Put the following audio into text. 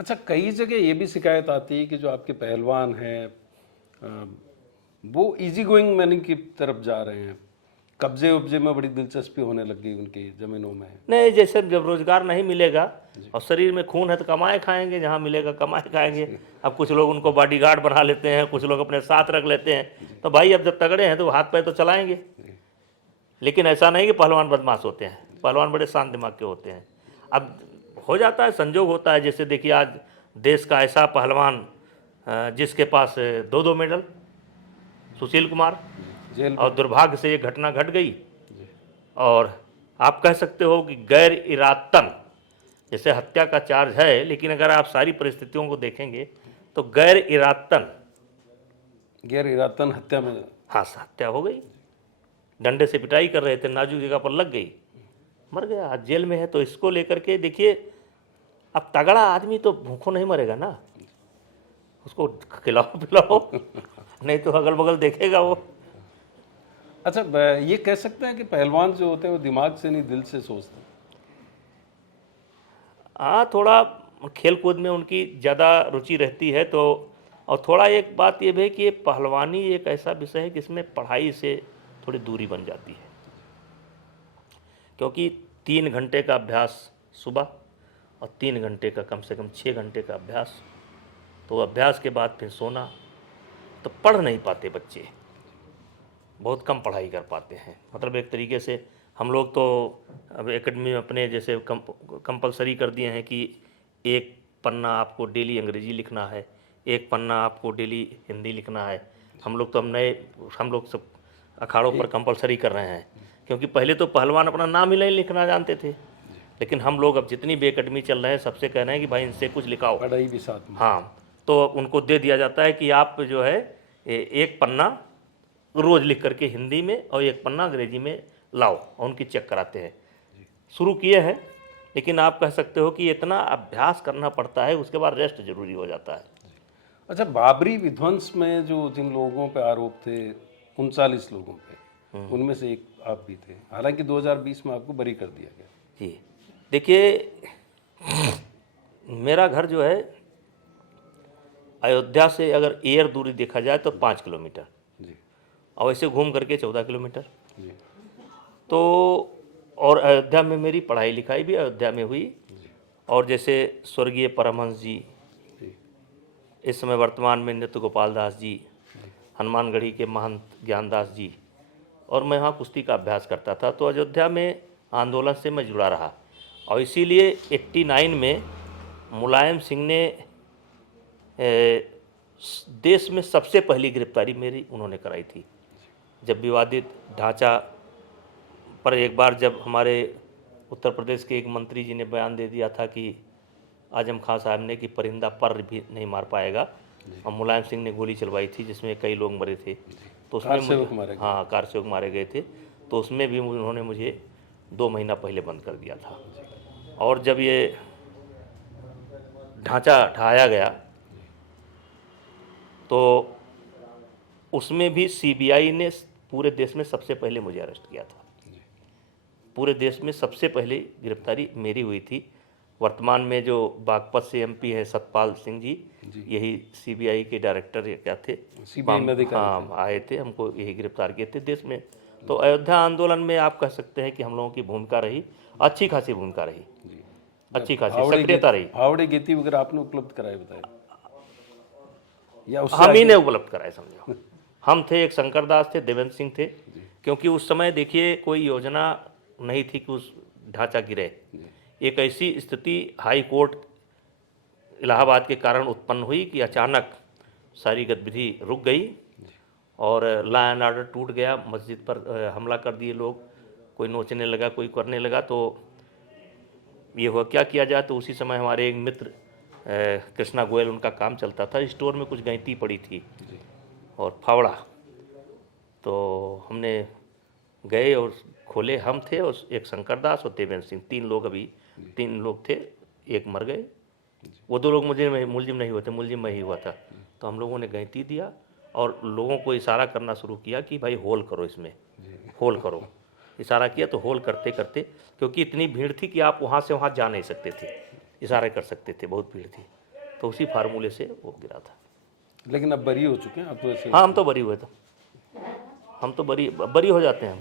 अच्छा, कई जगह ये भी शिकायत आती है कि जो आपके पहलवान हैं वो इजी गोइंग मैनी की तरफ जा रहे हैं, कब्जे उब्जे में बड़ी दिलचस्पी होने लग गई उनकी ज़मीनों में। नहीं, जैसे जब रोजगार नहीं मिलेगा और शरीर में खून है तो कमाए खाएंगे, जहाँ मिलेगा कमाए खाएंगे। अब कुछ लोग उनको बॉडीगार्ड बना लेते हैं, कुछ लोग अपने साथ रख लेते हैं। तो भाई अब जब तगड़े हैं तो हाथ पैर तो चलाएंगे। लेकिन ऐसा नहीं कि पहलवान बदमाश होते हैं, पहलवान बड़े शांत दिमाग के होते हैं। अब हो जाता है, संजोग होता है। जैसे देखिए आज देश का ऐसा पहलवान जिसके पास 2-2 मेडल, सुशील कुमार, जेल और दुर्भाग्य से ये घटना घट गई। और आप कह सकते हो कि गैर इरादतन, जैसे हत्या का चार्ज है, लेकिन अगर आप सारी परिस्थितियों को देखेंगे तो गैर इरादतन हत्या में। हाँ, हत्या हो गई। डंडे से पिटाई कर रहे थे, नाजुक जगह पर लग गई, मर गया, आज जेल में है। तो इसको लेकर के देखिए, अब तगड़ा आदमी तो भूखों नहीं मरेगा ना, उसको खिलाओ पिलाओ, नहीं तो अगल बगल देखेगा वो। अच्छा, ये कह सकते हैं कि पहलवान जो होते हैं वो दिमाग से नहीं दिल से सोचते हैं। हाँ, थोड़ा खेल कूद में उनकी ज़्यादा रुचि रहती है। तो और थोड़ा एक बात ये भी है कि ये पहलवानी एक ऐसा विषय है जिसमें पढ़ाई से थोड़ी दूरी बन जाती है, क्योंकि 3 घंटे का अभ्यास सुबह और 3 घंटे का कम से कम 6 घंटे का अभ्यास, तो अभ्यास के बाद फिर सोना। तो पढ़ नहीं पाते बच्चे, बहुत कम पढ़ाई कर पाते हैं। मतलब एक तरीके से हम लोग तो अब एकेडमी में अपने जैसे कंपलसरी कर दिए हैं कि 1 पन्ना आपको डेली अंग्रेजी लिखना है, 1 पन्ना आपको डेली हिंदी लिखना है। हम लोग सब अखाड़ों पर कंपलसरी कर रहे हैं, क्योंकि पहले तो पहलवान अपना नाम ही नहीं लिखना जानते थे। लेकिन हम लोग अब जितनी भी एकेडमी चल रहे हैं सबसे कह रहे हैं कि भाई इनसे कुछ लिखाओ, पढ़ाई भी साथ में। हाँ, तो उनको दे दिया जाता है कि आप जो है 1 पन्ना रोज़ लिख करके हिंदी में और 1 पन्ना अंग्रेजी में लाओ, और उनकी चेक कराते हैं। शुरू किए हैं, लेकिन आप कह सकते हो कि इतना अभ्यास करना पड़ता है, उसके बाद रेस्ट जरूरी हो जाता है। अच्छा, बाबरी विध्वंस में जो जिन लोगों पे आरोप थे, 39 लोगों पे, उनमें से एक आप भी थे। हालांकि 2020 में आपको बरी कर दिया गया। जी, देखिए, मेरा घर जो है अयोध्या से अगर एयर दूरी देखा जाए तो 5 किलोमीटर, जी और वैसे घूम करके 14 किलोमीटर। जी तो और अयोध्या में मेरी पढ़ाई लिखाई भी अयोध्या में हुई। और जैसे स्वर्गीय परमहंस जी, जी इस समय वर्तमान में नृत्य गोपाल दास जी, हनुमानगढ़ी के महंत ज्ञानदास जी, और मैं वहाँ कुश्ती का अभ्यास करता था। तो अयोध्या में आंदोलन से मैं जुड़ा रहा, और इसीलिए 89 में मुलायम सिंह ने देश में सबसे पहली गिरफ्तारी मेरी उन्होंने कराई थी। जब विवादित ढांचा पर एक बार जब हमारे उत्तर प्रदेश के एक मंत्री जी ने बयान दे दिया था कि आजम खां साहब ने कि परिंदा पर भी नहीं मार पाएगा, और मुलायम सिंह ने गोली चलवाई थी जिसमें कई लोग मरे थे। तो उसमें हाँ, कारसेवक मारे गए थे। तो उसमें भी उन्होंने मुझे 2 महीना पहले बंद कर दिया था। और जब ये ढांचा ढाया गया तो उसमें भी सीबीआई ने पूरे देश में सबसे पहले मुझे अरेस्ट किया था। पूरे देश में सबसे पहले गिरफ्तारी मेरी हुई थी। वर्तमान में जो बागपत से एमपी है सतपाल सिंह जी, यही सीबीआई के डायरेक्टर या क्या थे, हाँ, आए थे, हमको यही गिरफ्तार किए थे देश में। तो अयोध्या आंदोलन में आप कह सकते हैं कि हम लोगों की भूमिका रही, अच्छी खासी भूमिका रही, अच्छी खासी सक्रियता रही। फावड़े गीती वगैरह आपने उपलब्ध कराए, बताए या हम ही ने उपलब्ध कराए, समझो। हम थे, एक शंकर दास थे, देवेंद्र सिंह थे। क्योंकि उस समय देखिए कोई योजना नहीं थी कि उस ढांचा गिरे। एक ऐसी स्थिति हाई कोर्ट इलाहाबाद के कारण उत्पन्न हुई कि अचानक सारी गतिविधि रुक गई और लॉ एंड ऑर्डर टूट गया। मस्जिद पर हमला कर दिए लोग, कोई नोचने लगा, कोई करने लगा। तो ये हुआ क्या किया जाए। तो उसी समय हमारे एक मित्र कृष्णा गोयल, उनका काम चलता था, स्टोर में कुछ गैंती पड़ी थी और फावड़ा। तो हमने गए और खोले, हम थे और एक शंकर दास और देवेंद्र सिंह, 3 लोग थे, एक मर गए। वो 2 लोग मुझे मुलजिम नहीं हुए थे, मुलजिम मैं ही हुआ था। तो हम लोगों ने गैंती दिया और लोगों को इशारा करना शुरू किया कि भाई होल करो, इसमें होल करो। इशारा किया तो होल करते करते, क्योंकि इतनी भीड़ थी कि आप वहाँ से वहाँ जा नहीं सकते थे, इशारे कर सकते थे, बहुत भीड़ थी। तो उसी फार्मूले से वो गिरा था। लेकिन अब बरी हो चुके हैं, अब तो ऐसे हाँ, हम तो बरी हुए थे, हम तो बरी हो जाते हैं हम।